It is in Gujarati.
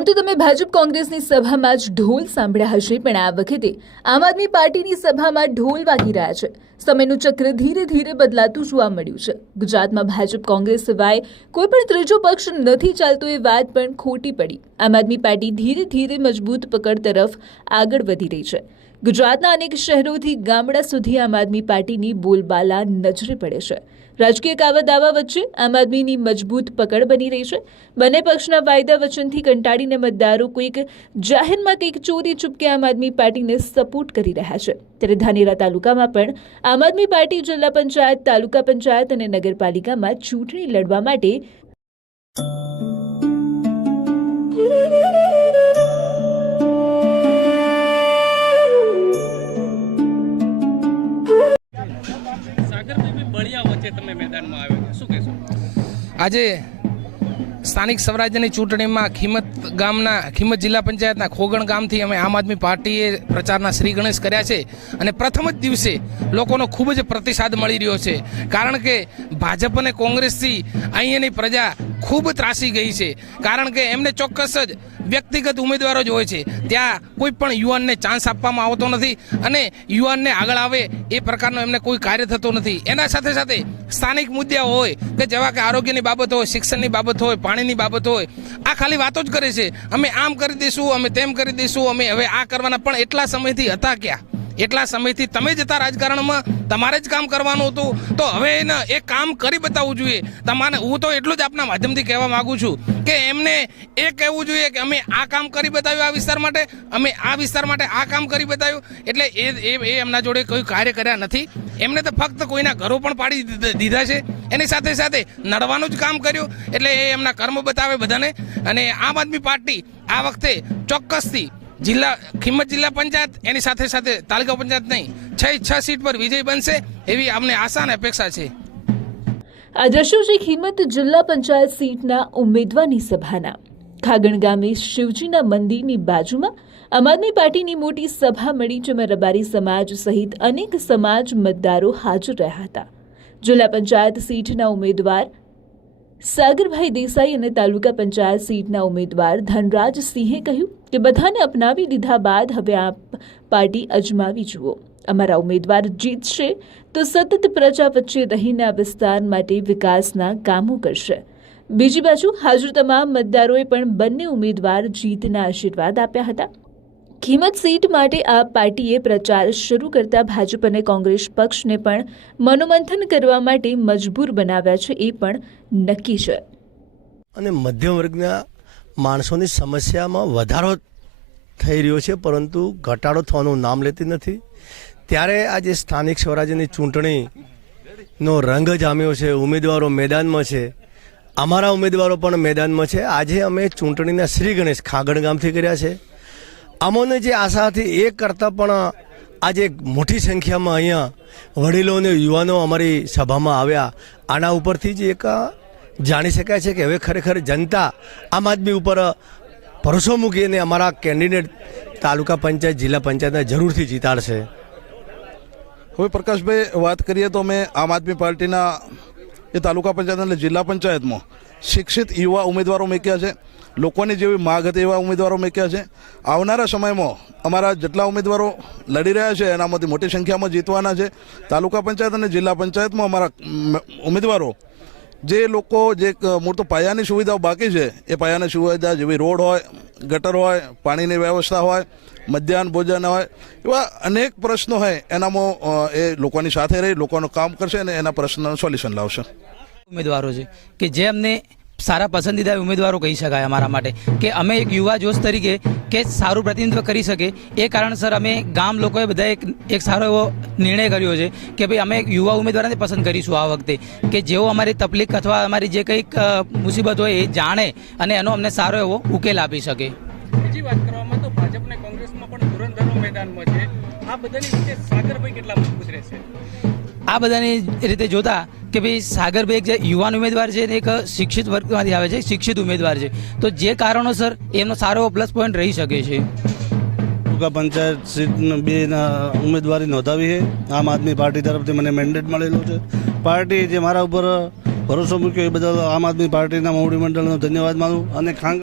આમ તો તમે ભાજપ કોંગ્રેસની સભામાં જ ઢોલ સાંભળ્યા હશે, પણ આ વખતે આમ આદમી પાર્ટીની સભામાં ઢોલ વાગી રહ્યા છે। સમયનું ચક્ર ધીરે ધીરે બદલાતું જોવા મળ્યું છે। ગુજરાતમાં ભાજપ કોંગ્રેસ સિવાય કોઈ પણ ત્રીજો પક્ષ નથી ચાલતો એ વાત પણ ખોટી પડી। આમ આદમી પાર્ટી ધીરે ધીરે મજબૂત પકડ તરફ આગળ વધી રહી છે। ગુજરાતના અનેક શહેરોથી ગામડા સુધી આમ આદમી પાર્ટીની બોલબાલા નજરે પડે છે। રાજકીય કાવા દાવા વચ્ચે આમ આદમીની મજબૂત પકડ બની રહી છે। બંને પક્ષના વાયદા વચનથી કંટાળીને મતદારો કોઈક જાહેરમાં કંઈક ચોરી ચૂપકે આમ આદમી પાર્ટીને સપોર્ટ કરી રહ્યા છે। ત્યારે ધાનેરા તાલુકામાં પણ આમ આદમી પાર્ટી જિલ્લા પંચાયત, તાલુકા પંચાયત અને નગરપાલિકામાં ચૂંટણી લડવા માટે આજે સ્થાનિક સ્વરાજ્યની ચૂંટણીમાં ખીમત જિલ્લા પંચાયતના ખોગણ ગામથી અમે આમ આદમી પાર્ટીએ પ્રચારના શ્રી ગણેશ કર્યા છે અને પ્રથમ જ દિવસે લોકોનો ખૂબ જ પ્રતિસાદ મળી રહ્યો છે। કારણ કે ભાજપ અને કોંગ્રેસથી અહીંયાની પ્રજા ખૂબ ત્રાસી ગઈ છે। કારણ કે એમને ચોક્કસ જ વ્યક્તિગત ઉમેદવારો જ હોય છે, ત્યાં કોઈ પણ યુવાનને ચાન્સ આપવામાં આવતો નથી અને યુવાનને આગળ આવે એ પ્રકારનો એમને કોઈ કાર્ય થતો નથી। એના સાથે સાથે સ્થાનિક મુદ્દા હોય કે જેવા કે આરોગ્યની બાબત હોય, શિક્ષણની બાબત હોય, પાણીની બાબત હોય, આ ખાલી વાતો જ કરે છે। અમે આમ કરી દઈશું, અમે તેમ કરી દઈશું, અમે હવે આ કરવાના, પણ એટલા સમયથી હતા ક્યાં? એટલા સમયથી તમે જતા રાજકારણમાં તમારે જ કામ કરવાનું હતું, તો હવે એને એ કામ કરી બતાવવું જોઈએ તમારે। હું તો એટલું જ આપના માધ્યમથી કહેવા માંગુ છું કે એમને એ કહેવું જોઈએ કે અમે આ કામ કરી બતાવ્યું આ વિસ્તાર માટે, અમે આ વિસ્તાર માટે આ કામ કરી બતાવ્યું। એટલે એ એમના જોડે કોઈ કાર્ય કર્યા નથી। એમને તો ફક્ત કોઈના ઘરો પણ પાડી દીધા છે, એની સાથે સાથે નડવાનું જ કામ કર્યું। એટલે એ એમના કર્મ બતાવે બધાને। અને આમ આદમી પાર્ટી આ વખતે ચોક્કસથી ખીમત જિલ્લા પંચાયત એની સાથે સાથે તાલુકા પંચાયત નહીં 6 સીટ પર વિજય બનશે એવી અમને આશા અને અપેક્ષા છે। આ દ્રશ્યો છે ખીમત જિલ્લા પંચાયત સીટના ઉમેદવારની સભાના। ખાગણ ગામે શિવજીના મંદિરની બાજુમાં આમ આદમી પાર્ટીની મોટી સભા મળી, જેમાં રબારી સમાજ સહિત અનેક સમાજ મતદારો હાજર રહ્યા હતા। જિલ્લા પંચાયત સીટના ઉમેદવાર સાગરભાઈ દેસાઈ અને તાલુકા પંચાયત સીટના ઉમેદવાર ધનરાજસિંહે કહ્યું કે બધાને અપનાવી લીધા બાદ હવે આ પાર્ટી અજમાવી જુઓ। અમારા ઉમેદવાર જીતશે તો સતત પ્રજા વચ્ચે રહીને આ વિસ્તાર માટે વિકાસના કામો કરશે। બીજી બાજુ હાજર તમામ મતદારોએ પણ બંને ઉમેદવાર જીતના આશીર્વાદ આપ્યા હતા। ખીમત સીટ માટે આ પાર્ટીએ પ્રચાર શરૂ કરતા ભાજપ અને કોંગ્રેસ પક્ષને પણ મનોમંથન કરવા માટે મજબૂર બનાવ્યા છે, એ પણ નક્કી છે। અને મધ્યમ વર્ગના માણસોની સમસ્યામાં વધારો થઈ રહ્યો છે, પરંતુ ઘટાડો થવાનું નામ લેતી નથી। ત્યારે આજે સ્થાનિક સ્વરાજ્યની ચૂંટણીનો રંગ જામ્યો છે, ઉમેદવારો મેદાનમાં છે, અમારા ઉમેદવારો પણ મેદાનમાં છે। આજે અમે ચૂંટણીના શ્રી ગણેશ ખાગણ ગામથી કર્યા છે। અમોને જે આશા હતી એ કરતાં પણ આજે મોટી સંખ્યામાં અહીંયા વડીલો અને યુવાનો અમારી સભામાં આવ્યા। આના ઉપરથી જ એક જાણી શકાય છે કે હવે ખરેખર જનતા આમ આદમી ઉપર ભરોસો મૂકીને અમારા કેન્ડિડેટ તાલુકા પંચાયત, જિલ્લા પંચાયતને જરૂરથી જીતાડશે। હવે પ્રકાશભાઈ વાત કરીએ તો અમે આમ આદમી પાર્ટીના એ તાલુકા પંચાયત અને જિલ્લા પંચાયતમાં શિક્ષિત યુવા ઉમેદવારો મૂક્યા છે। લોકોની જેવી માગ હતી એવા ઉમેદવારો મૂક્યા છે। આવનારા સમયમાં અમારા જેટલા ઉમેદવારો લડી રહ્યા છે એનામાંથી મોટી સંખ્યામાં જીતવાના છે। તાલુકા પંચાયત અને જિલ્લા પંચાયતમાં અમારા ઉમેદવારો જે લોકો જે મૂળ તો પાયાની સુવિધાઓ બાકી છે એ પાયાની સુવિધા જેવી રોડ હોય, ગટર હોય, પાણીની વ્યવસ્થા હોય, મધ્યાહન ભોજન હોય, એવા અનેક પ્રશ્નો હોય એનામાં એ લોકોની સાથે રહી લોકોનું કામ કરશે અને એના પ્રશ્નનું સોલ્યુશન લાવશે। ઉમેદવારો છે કે જે અમને સારા પસંદીદા ઉમેદવારો કહી શકાય અમારા માટે, કે અમે એક યુવા જોશ તરીકે કે સારું પ્રતિનિધિત્વ કરી શકે એ કારણસર અમે ગામ લોકોએ બધા એક સારો એવો નિર્ણય કર્યો છે કે ભાઈ અમે એક યુવા ઉમેદવારને પસંદ કરીશું આ વખતે, કે જેઓ અમારી તકલીફ અથવા અમારી જે કંઈક મુસીબત હોય એ જાણે અને એનો અમને સારો એવો ઉકેલ આપી શકે। બીજી વાત કરવામાં તો ભાજપ અને કોંગ્રેસમાં પણ ધુરંધરો મેદાનમાં છે, આ બધાની વચ્ચે સાગરભાઈ કેટલા મજબૂત રહેશે? આ બધાની રીતે જોતા કે ભાઈ સાગરભાઈ એક જે યુવાન ઉમેદવાર છે એક શિક્ષિત વર્ગમાંથી આવે છે, શિક્ષિત ઉમેદવાર છે, તો જે કારણોસર એમનો સારો પ્લસ પોઈન્ટ રહી શકે છે। તાલુકા પંચાયત સીટ 2 ઉમેદવારી નોંધાવી છે। આમ આદમી પાર્ટી તરફથી મને મેન્ડેટ મળેલું છે। પાર્ટી જે મારા ઉપર ભરોસો મૂક્યો એ બદલ આમ આદમી પાર્ટીના મોવડી મંડળનો ધન્યવાદ માનું અને